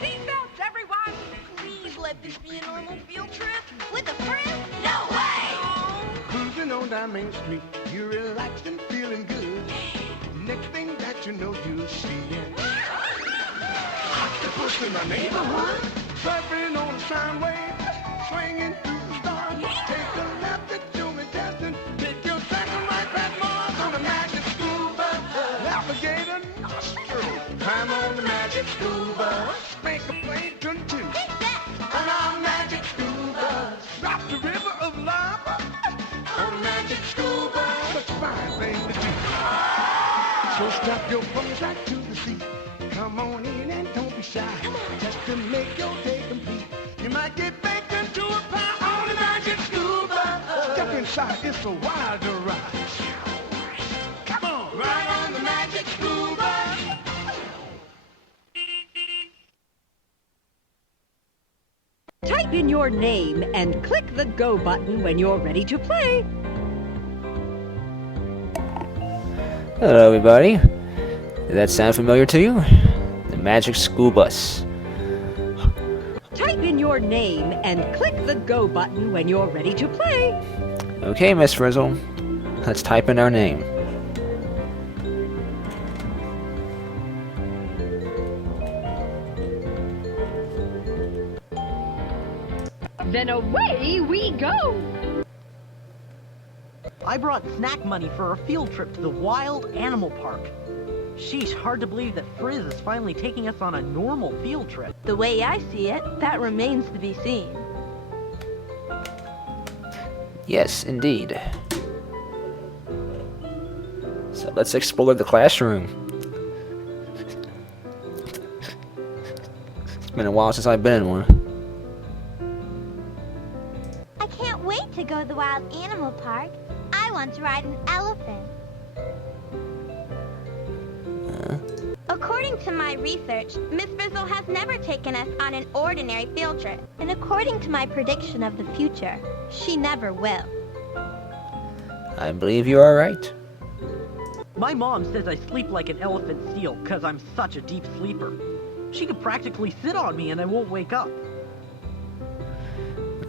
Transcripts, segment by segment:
Seatbelts, everyone! Please let this be a normal field trip. With a friend? No way! Cruising on down Main Street, you're relaxed and feeling good. Next thing that you know, you're seeing octopus in the neighborhood, surfing on a sound wave, swinging through the stars. Take a left at Jimmy Testing, take your second right past Mars on the magic scuba. Navigator nostril, climb on the magic scuba. Make a plankton too. On our magic scuba, drop the river of lava on magic scuba. Such a fine thing to do. So strap your bums right to the seat. Come on in and don't be shy. Just to make your day complete. You might get baked into a pie on the magic scuba. Step inside, it's a wilder ride. Come on, ride on the magic scuba. Type in your name and click the Go button when you're ready to play. Hello everybody. Does that sound familiar to you? The Magic School Bus. Type in your name and click the Go button when you're ready to play. Okay, Miss Frizzle. Let's type in our name. Then away we go! I brought snack money for a field trip to the Wild Animal Park. Sheesh, hard to believe that Frizz is finally taking us on a normal field trip. The way I see it, that remains to be seen. Yes, indeed. So let's explore the classroom. It's been a while since I've been in one. I can't wait to go to the Wild Animal Park. I want to ride an elephant. According to my research, Miss Frizzle has never taken us on an ordinary field trip. And according to my prediction of the future, she never will. I believe you are right. My mom says I sleep like an elephant seal because I'm such a deep sleeper. She could practically sit on me and I won't wake up.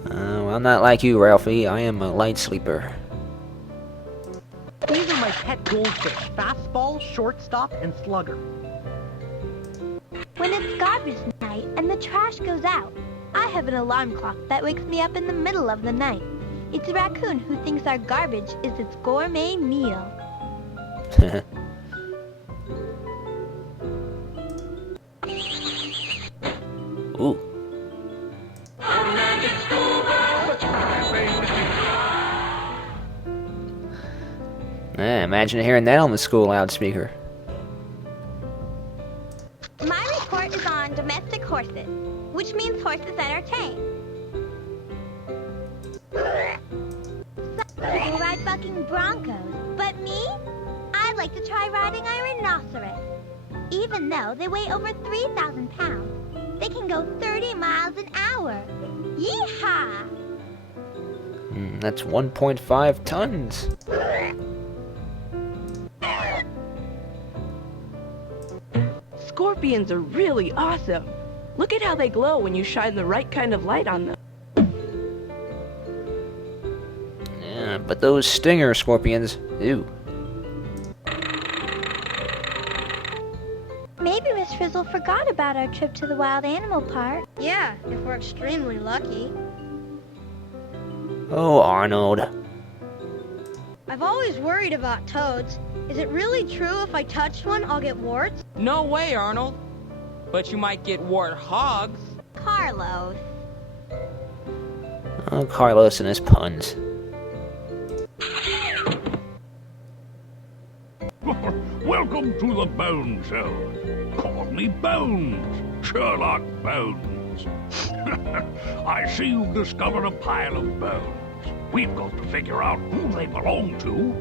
Well, I'm not like you, Ralphie. I am a light sleeper. These are my pet goldfish, fastball, shortstop, and slugger. When it's garbage night and the trash goes out, I have an alarm clock that wakes me up in the middle of the night. It's a raccoon who thinks our garbage is its gourmet meal. Ooh. Imagine hearing that on the school loudspeaker. My report is on domestic horses, which means horses that are tame. Some people ride bucking broncos, but me? I'd like to try riding a rhinoceros. Even though they weigh over 3,000 pounds, they can go 30 miles an hour. Yeehaw! That's 1.5 tons. Scorpions are really awesome. Look at how they glow when you shine the right kind of light on them. Yeah, but those stinger scorpions, ew. Maybe Miss Frizzle forgot about our trip to the Wild Animal Park. Yeah, if we're extremely lucky. Oh, Arnold. I've always worried about toads. Is it really true if I touch one, I'll get warts? No way, Arnold. But you might get warthogs. Carlos. Oh, Carlos and his puns. Welcome to the Bone Show. Call me Bones, Sherlock Bones. I see you've discovered a pile of bones. We've got to figure out who they belong to,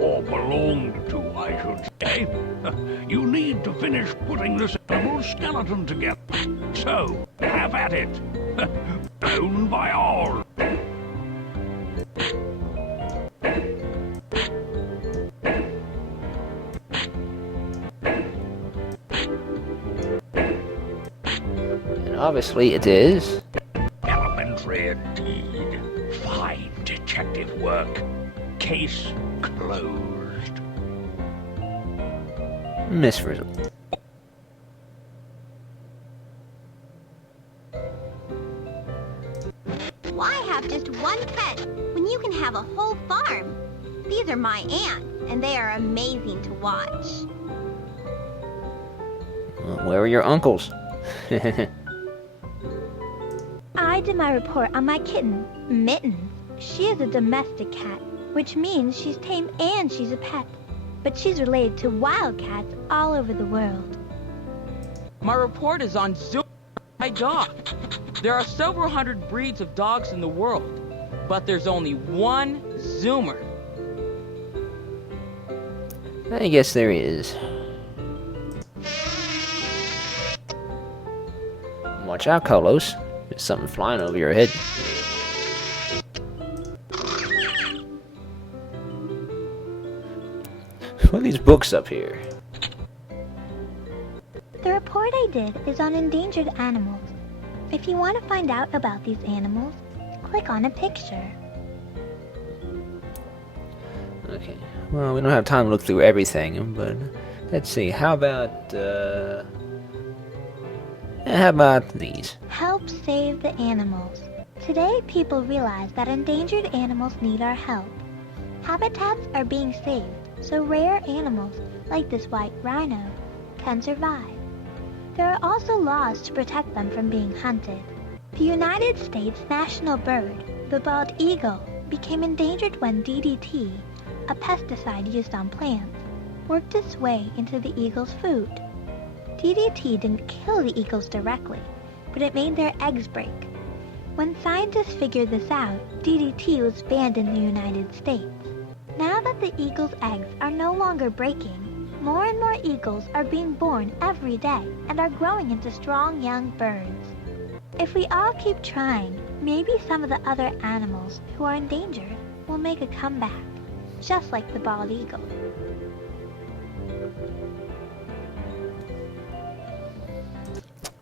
or belonged to, I should okay? You need to finish putting this animal skeleton together. So, have at it. Bone by all. And obviously it is. Elementary indeed. Fine detective work. Case closed. Miss Frizzle. Why have just one pet when you can have a whole farm? These are my aunts, and they are amazing to watch. Where are your uncles? I did my report on my kitten, Mittens. She is a domestic cat, which means she's tame and she's a pet. But she's related to wild cats all over the world. My report is on my dog. There are several hundred breeds of dogs in the world, but there's only one Zoomer. I guess there is. Watch out, Carlos. There's something flying over your head. What are these books up here? The report I did is on endangered animals. If you want to find out about these animals, click on a picture. Okay. Well, we don't have time to look through everything, but let's see. How about these? Help save the animals. Today, people realize that endangered animals need our help. Habitats are being saved, so rare animals, like this white rhino, can survive. There are also laws to protect them from being hunted. The United States national bird, the bald eagle, became endangered when DDT, a pesticide used on plants, worked its way into the eagle's food. DDT didn't kill the eagles directly, but it made their eggs break. When scientists figured this out, DDT was banned in the United States. Now that the eagle's eggs are no longer breaking, more and more eagles are being born every day and are growing into strong young birds. If we all keep trying, maybe some of the other animals who are endangered will make a comeback, just like the bald eagle.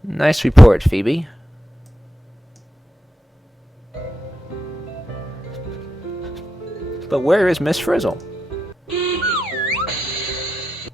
Nice report, Phoebe. But where is Miss Frizzle?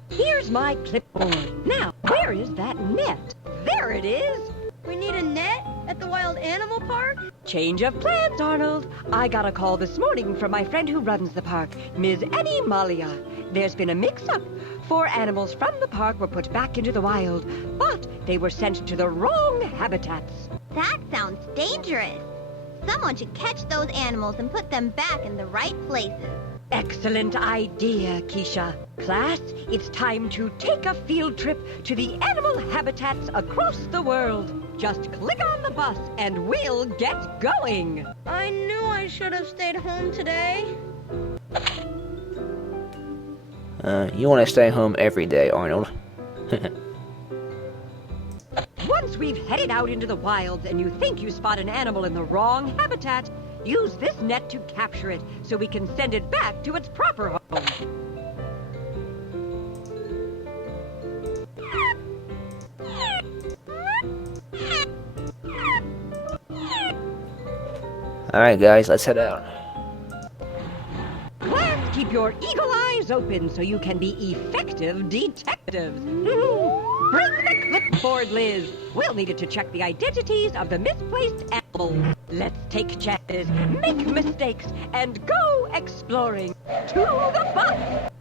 Here's my clipboard. Now, where is that net? There it is. We need a net at the wild animal park? Change of plans, Arnold. I got a call this morning from my friend who runs the park, Ms. Annie Malia. There's been a mix-up. 4 animals from the park were put back into the wild, but they were sent to the wrong habitats. That sounds dangerous. Someone should catch those animals and put them back in the right places. Excellent idea, Keisha. Class, it's time to take a field trip to the animal habitats across the world. Just click on the bus and we'll get going. I knew I should have stayed home today. You want to stay home every day, Arnold. Once we've headed out into the wilds and you think you spot an animal in the wrong habitat, use this net to capture it so we can send it back to its proper home. Alright guys, let's head out. Class, keep your eagle eyes open so you can be effective detectives. Bring the clipboard, Liz. We'll need it to check the identities of the misplaced animals. Let's take chances, make mistakes, and go exploring. To the bus!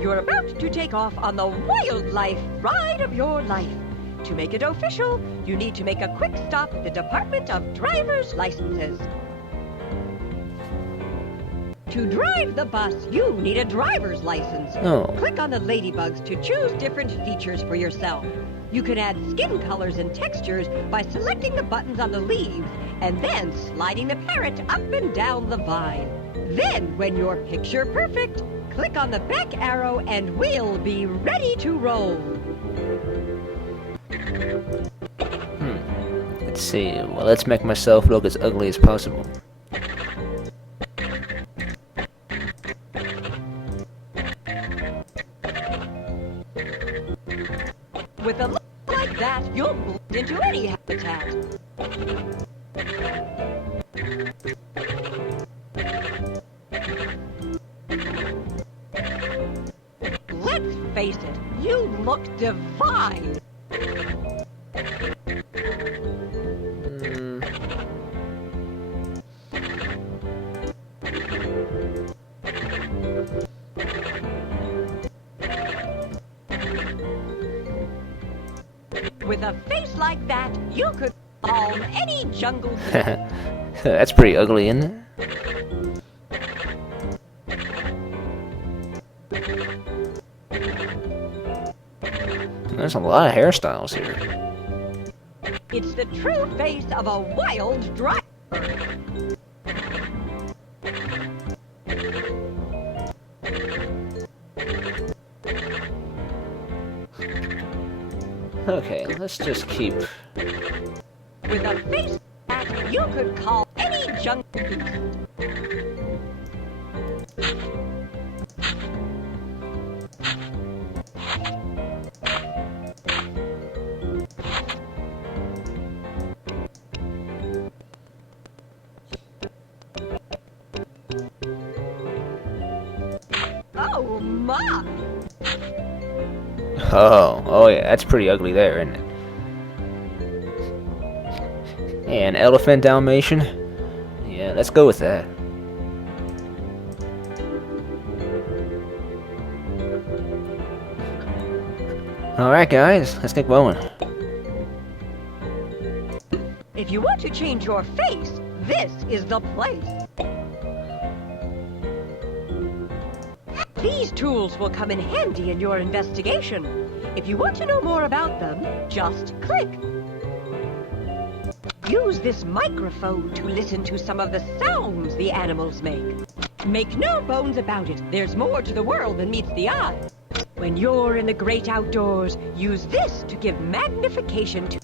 You're about to take off on the wildlife ride of your life. To make it official, you need to make a quick stop at the Department of Driver's Licenses. To drive the bus, you need a driver's license. Oh. Click on the ladybugs to choose different features for yourself. You can add skin colors and textures by selecting the buttons on the leaves and then sliding the parrot up and down the vine. Then, when you're picture perfect, click on the back arrow and we'll be ready to roll. Let's see. Well, let's make myself look as ugly as possible. With a look like that, you'll blend into any habitat. Let's face it, you look divine. With a face like that, you could calm any jungle. That's pretty ugly, isn't it? There's a lot of hairstyles here. It's the true face of a wild driver. Okay, let's just keep... With a face that you could call any jungle beast. Oh my! Oh yeah, that's pretty ugly there, isn't it? And elephant Dalmatian? Yeah, let's go with that. Alright guys, let's get going. If you want to change your face, this is the place. These tools will come in handy in your investigation. If you want to know more about them, just click. Use this microphone to listen to some of the sounds the animals make. Make no bones about it, there's more to the world than meets the eye. When you're in the great outdoors, use this to give magnification to...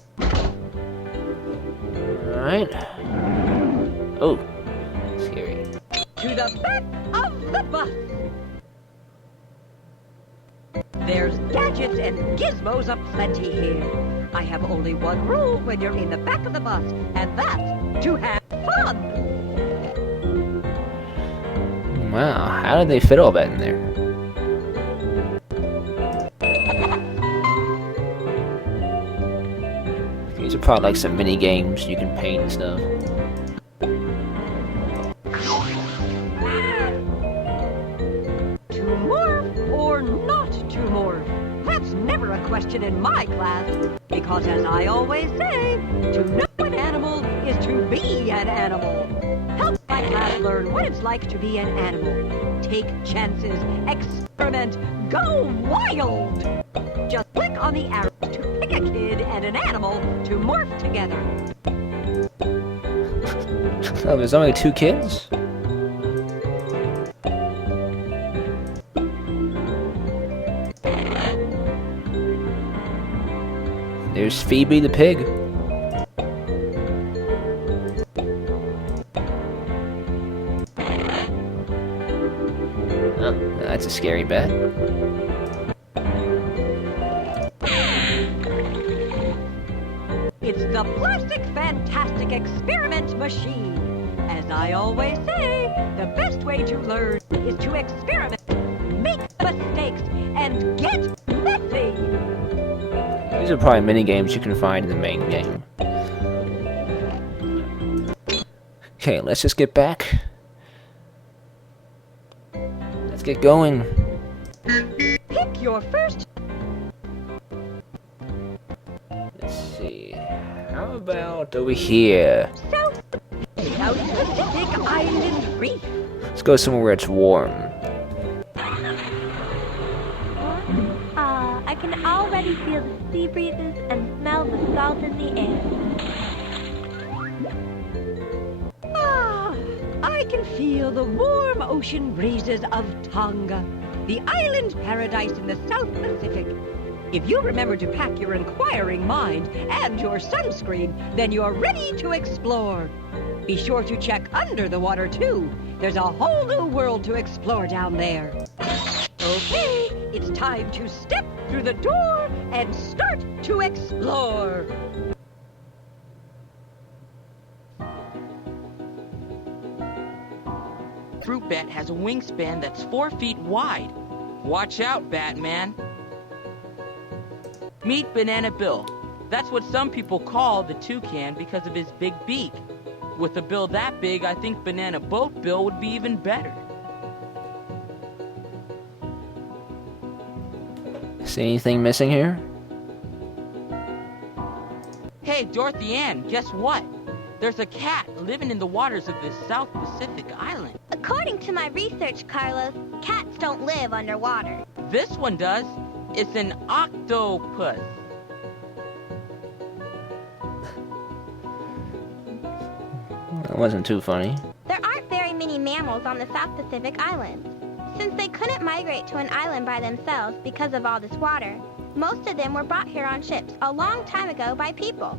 Alright. Oh, scary. To the back of the bus. There's gadgets and gizmos aplenty here. I have only one rule when you're in the back of the bus, and that's to have fun. Wow, how did they fit all that in there? These are probably like some mini games you can paint and stuff. To morph or not to morph? That's never a question in my class. Because as I always say, to know an animal is to be an animal. Help my class learn what it's like to be an animal. Take chances, experiment, go wild! Just click on the arrow to pick a kid and an animal to morph together. Oh, there's only 2 kids? There's Phoebe the pig. Oh, that's a scary bat. It's the Plastic Fantastic Experiment Machine. As I always say, the best way to learn is to experiment, make mistakes, and get messy. These are probably mini games you can find in the main game. Okay, let's just get back. Let's get going. Pick your first. Let's see. How about over here? South Pacific Island Reef. Let's go somewhere where it's warm. I can already feel the sea breezes and smell the salt in the air. Ah, I can feel the warm ocean breezes of Tonga, the island paradise in the South Pacific. If you remember to pack your inquiring mind and your sunscreen, then you're ready to explore. Be sure to check under the water, too. There's a whole new world to explore down there. Okay, it's time to step through the door and start to explore. Fruit bat has a wingspan that's 4 feet wide. Watch out, Batman. Meet Banana Bill. That's what some people call the toucan because of his big beak. With a bill that big, I think Banana Boat Bill would be even better. See anything missing here? Hey, Dorothy Ann, guess what? There's a cat living in the waters of this South Pacific island. According to my research, Carlos, cats don't live underwater. This one does. It's an octopus. That wasn't too funny. There aren't very many mammals on the South Pacific Islands. Since they couldn't migrate to an island by themselves because of all this water, most of them were brought here on ships a long time ago by people.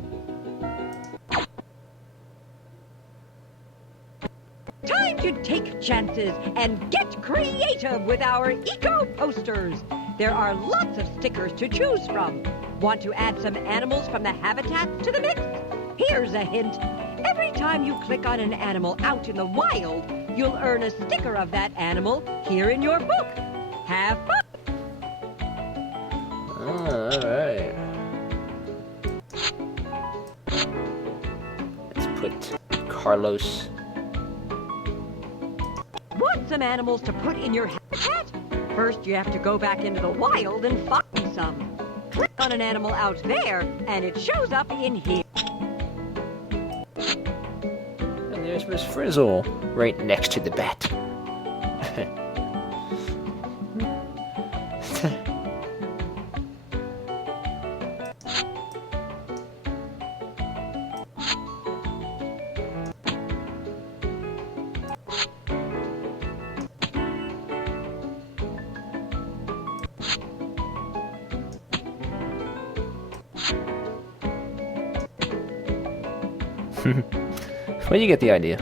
Time to take chances and get creative with our eco posters. There are lots of stickers to choose from. Want to add some animals from the habitats to the mix? Here's a hint. Every time you click on an animal out in the wild, you'll earn a sticker of that animal here in your book. Have fun! Alright. Let's put Carlos. Want some animals to put in your habitat? First, you have to go back into the wild and find some. Click on an animal out there, and it shows up in here. And there's Miss Frizzle, right next to the bat. Well, you get the idea.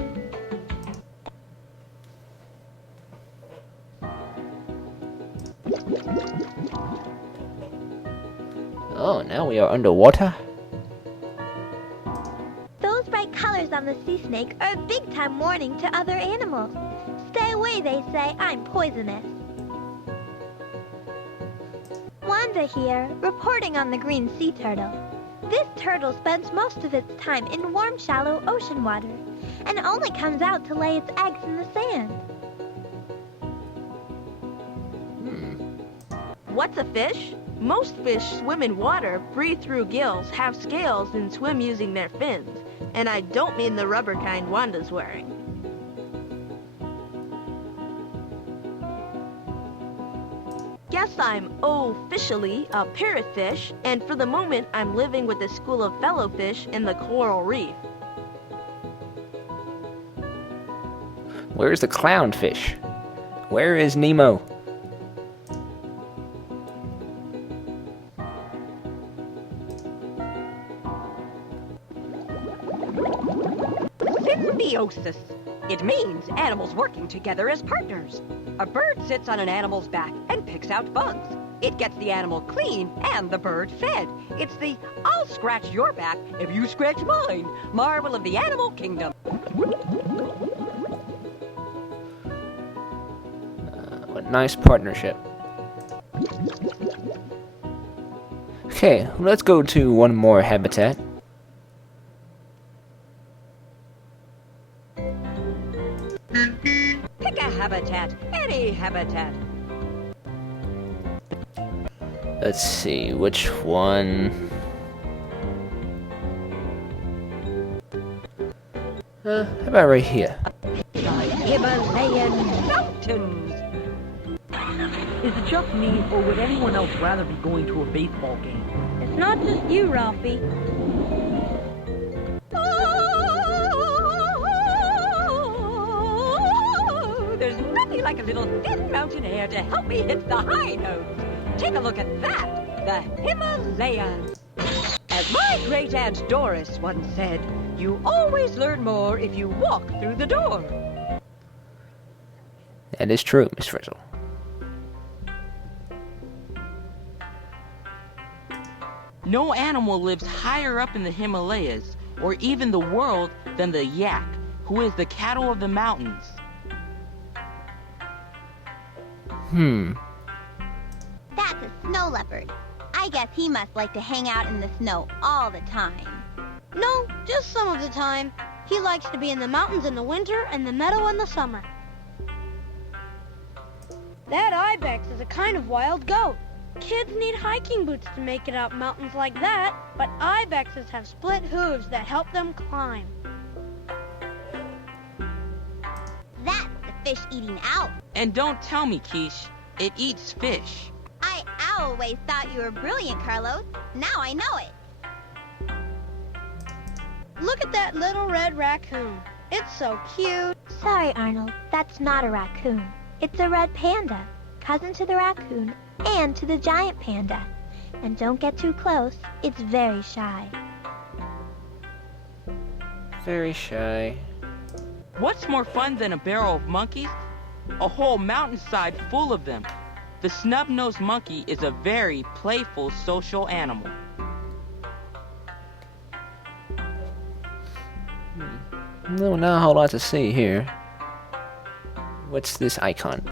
Oh, now we are underwater? Those bright colors on the sea snake are a big-time warning to other animals. Stay away, they say. I'm poisonous. Wanda here, reporting on the green sea turtle. This turtle spends most of its time in warm, shallow ocean water and only comes out to lay its eggs in the sand. What's a fish? Most fish swim in water, breathe through gills, have scales, and swim using their fins. And I don't mean the rubber kind Wanda's wearing. Guess I'm officially a parrotfish, and for the moment I'm living with a school of fellow fish in the coral reef. Where's the clownfish? Where is Nemo? Symbiosis. It means animals working together as partners. A bird sits on an animal's back and picks out bugs. It gets the animal clean and the bird fed. It's the I'll scratch your back if you scratch mine marvel of the animal kingdom. What nice partnership. Okay, let's go to one more habitat. Pick a habitat, any habitat. Let's see, which one? How about right here? The Himalayan mountains. Is it just me, or would anyone else rather be going to a baseball game? It's not just you, Ralphie. Oh, there's nothing like a little thin mountain air to help me hit the high notes. Take a look at that, the Himalayas. As my great-aunt Doris once said, you always learn more if you walk through the door. That is true, Miss Frizzle. No animal lives higher up in the Himalayas, or even the world, than the yak, who is the cattle of the mountains. That's a snow leopard. I guess he must like to hang out in the snow all the time. No, just some of the time. He likes to be in the mountains in the winter and the meadow in the summer. That ibex is a kind of wild goat. Kids need hiking boots to make it up mountains like that, but ibexes have split hooves that help them climb. That's the fish eating owl. And don't tell me, Quiche, it eats fish. I always thought you were brilliant, Carlos. Now I know it. Look at that little red raccoon. It's so cute. Sorry, Arnold. That's not a raccoon. It's a red panda, cousin to the raccoon and to the giant panda. And don't get too close. It's very shy. Very shy. What's more fun than a barrel of monkeys? A whole mountainside full of them. The snub-nosed monkey is a very playful social animal. No, not a whole lot to see here. What's this icon?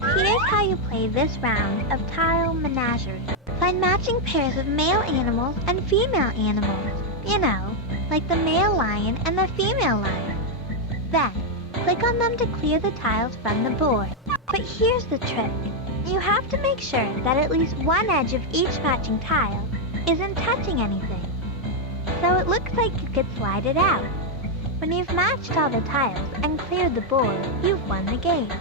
Here's how you play this round of Tile Menagerie. Find matching pairs of male animals and female animals. You know, like the male lion and the female lion. Then, click on them to clear the tiles from the board. But here's the trick. You have to make sure that at least one edge of each matching tile isn't touching anything. So it looks like you could slide it out. When you've matched all the tiles and cleared the board, you've won the game.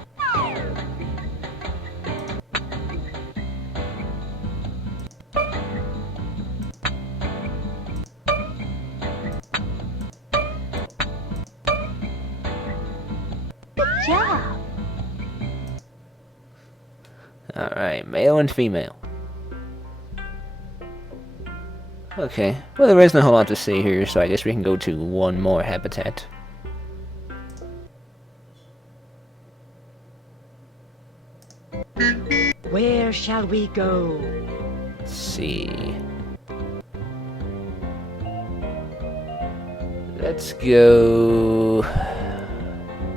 Good job. Alright, male and female. Okay, well there isn't a whole lot to see here, so I guess we can go to one more habitat. Where shall we go? Let's see. Let's go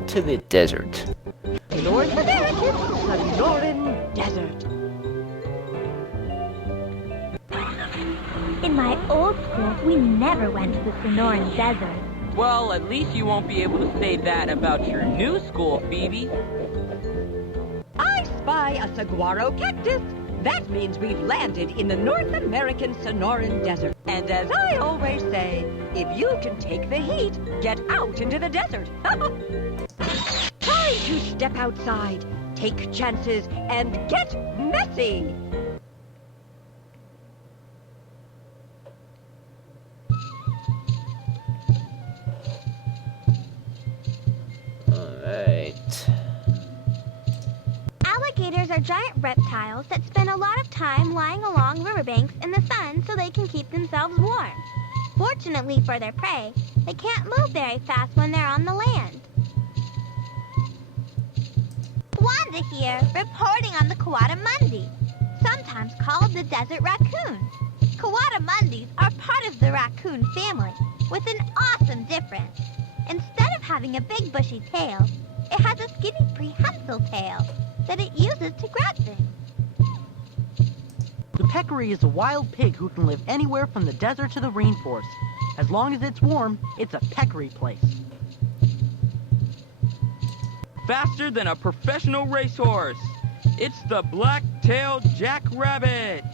to the desert. North America's Sonoran Desert. In my old school, we never went to the Sonoran Desert. Well, at least you won't be able to say that about your new school, Phoebe. I spy a saguaro cactus. That means we've landed in the North American Sonoran Desert. And as I always say, if you can take the heat, get out into the desert. Try to step outside, take chances, and get messy. Alright. Alligators are giant reptiles that spend a lot of time lying along riverbanks in the sun so they can keep themselves warm. Fortunately for their prey, they can't move very fast when they're on the land. Wanda here, reporting on the Coatimundi, sometimes called the desert raccoon. Coatimundis are part of the raccoon family, with an awesome difference. Instead of having a big bushy tail, it has a skinny prehensile tail that it uses to grab things. The peccary is a wild pig who can live anywhere from the desert to the rainforest. As long as it's warm, it's a peccary place. Faster than a professional racehorse. It's the black-tailed jackrabbit.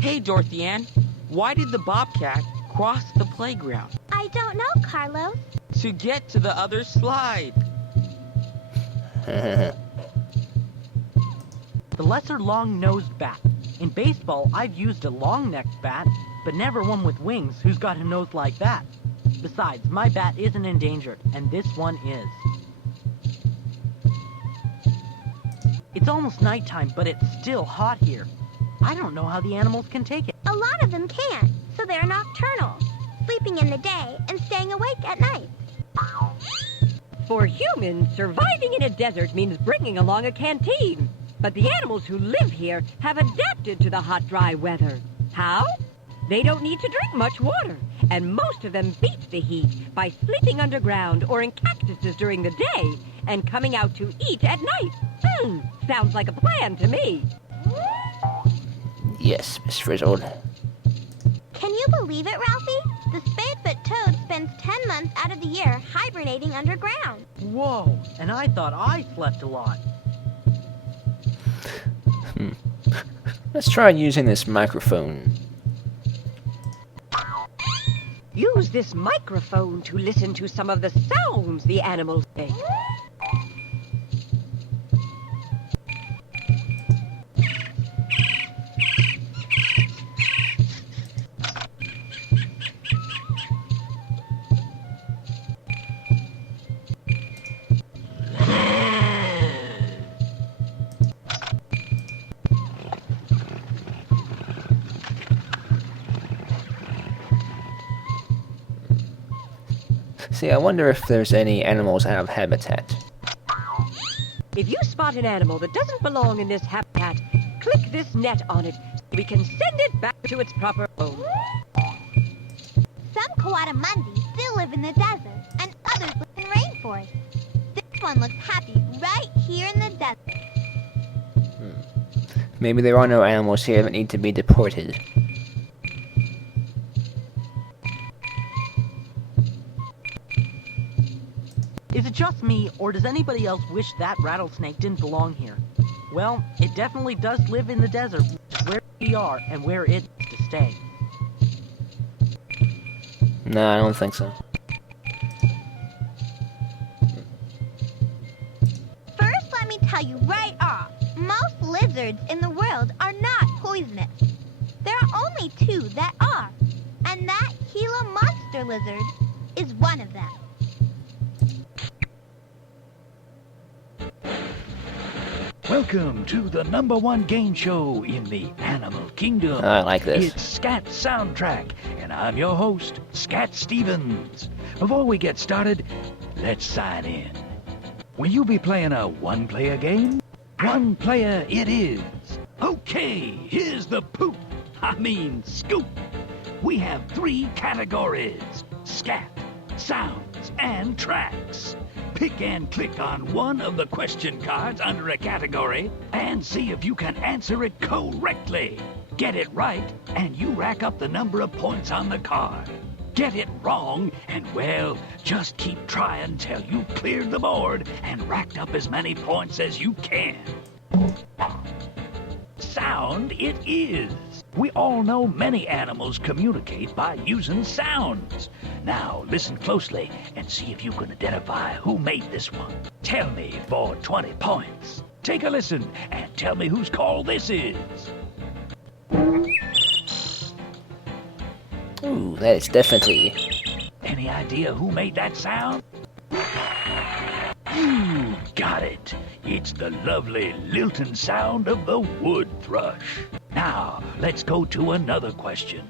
Hey, Dorothy Ann, why did the bobcat cross the playground? I don't know, Carlos. to get to the other slide. The lesser long-nosed bat. In baseball, I've used a long-necked bat, but never one with wings who's got a nose like that. Besides, my bat isn't endangered, and this one is. It's almost nighttime, but it's still hot here. I don't know how the animals can take it. A lot of them can't, so they're nocturnal, sleeping in the day and staying awake at night. For humans, surviving in a desert means bringing along a canteen. But the animals who live here have adapted to the hot, dry weather. How? They don't need to drink much water, and most of them beat the heat by sleeping underground or in cactuses during the day and coming out to eat at night. Sounds like a plan to me. Yes, Miss Frizzled. Can you believe it, Ralphie? The spadefoot toad spends 10 months out of the year hibernating underground. Whoa, and I thought I slept a lot. Let's try using this microphone. Use this microphone to listen to some of the sounds the animals make. See, I wonder if there's any animals out of habitat. If you spot an animal that doesn't belong in this habitat, click this net on it so we can send it back to its proper home. Some coatimundis still live in the desert, and others live in rainforests. This one looks happy right here in the desert. Maybe there are no animals here that need to be deported. Is it just me, or does anybody else wish that rattlesnake didn't belong here? Well, it definitely does live in the desert, which is where we are and where it is to stay. No, I don't think so. First, let me tell you right off, most lizards in the world are not poisonous. There are only 2 that are, and that Gila monster lizard is one of them. Welcome to the #1 game show in the animal kingdom. I like this. It's Scat Soundtrack, and I'm your host, Scat Stevens. Before we get started, let's sign in. Will you be playing a one-player game? One player it is. Okay, here's the scoop. We have 3 categories: scat, sounds, and tracks. Pick and click on one of the question cards under a category and see if you can answer it correctly. Get it right, and you rack up the number of points on the card. Get it wrong, and well, just keep trying till you've cleared the board and racked up as many points as you can. Sound it is. We all know many animals communicate by using sounds. Now listen closely and see if you can identify who made this one. Tell me for 20 points. Take a listen and tell me whose call this is. Ooh, that is definitely... Any idea who made that sound? You got it. It's the lovely lilting sound of the wood thrush. Now, let's go to another question.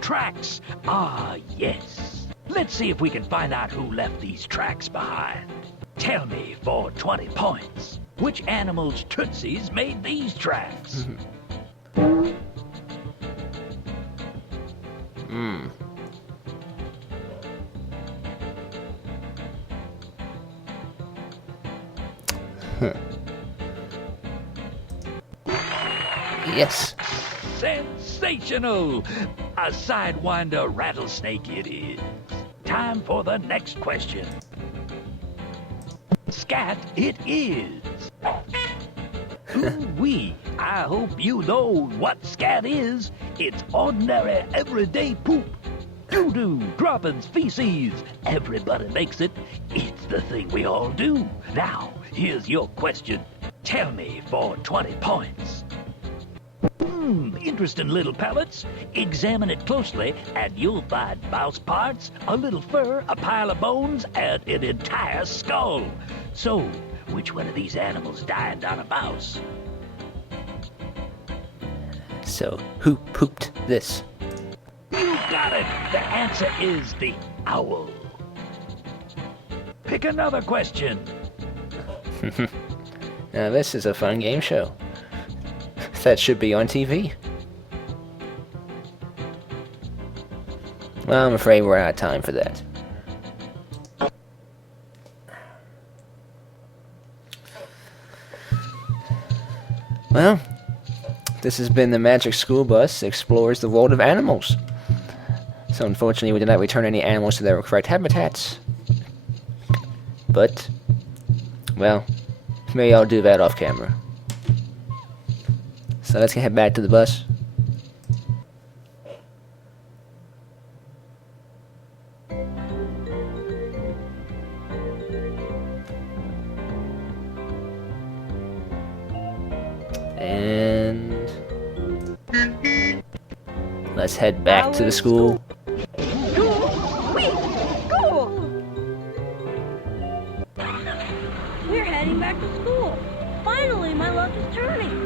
Tracks. Ah, yes. Let's see if we can find out who left these tracks behind. Tell me for 20 points. Which animal's tootsies made these tracks? Yes. Sensational! A sidewinder rattlesnake it is. Time for the next question. Scat it is. Ooh-wee, I hope you know what scat is. It's ordinary, everyday poop. Doo-doo, droppings, feces. Everybody makes it. It's the thing we all do. Now, here's your question. Tell me for 20 points. Interesting little pellets. Examine it closely, and you'll find mouse parts, a little fur, a pile of bones, and an entire skull. So, which one of these animals died on a mouse? So, who pooped this? You got it! The answer is the owl. Pick another question. Now this is a fun game show. That should be on TV. Well, I'm afraid we're out of time for that. Well, this has been the Magic School Bus Explores the World of Animals. So unfortunately we did not return any animals to their correct habitats. But, well, maybe I'll do that off camera. So let's head back to the bus. And let's head back to the school. We're heading back to school. Finally, my luck is turning.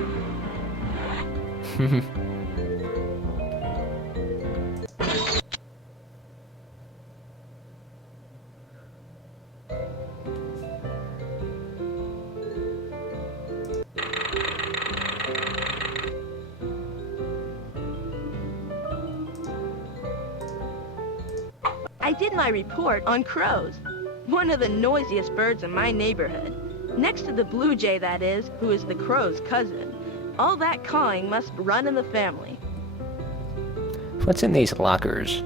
I did my report on crows, one of the noisiest birds in my neighborhood. Next to the blue jay, that is, who is the crow's cousin. All that cawing must run in the family. What's in these lockers?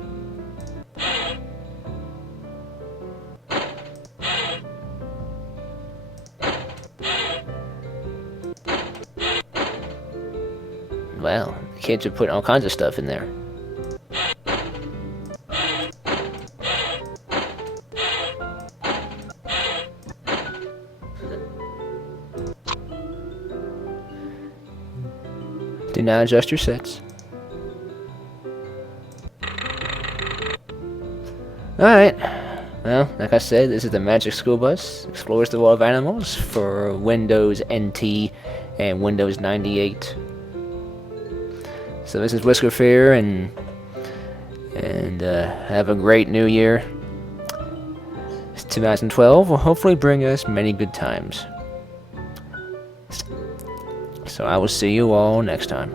Well, the kids are putting all kinds of stuff in there. Do not adjust your sets. Alright. Well, like I said, this is the Magic School Bus. Explores the world of animals for Windows NT and Windows 98. So this is Whisker Fair, and have a great new year. 2012 will hopefully bring us many good times. So I will see you all next time.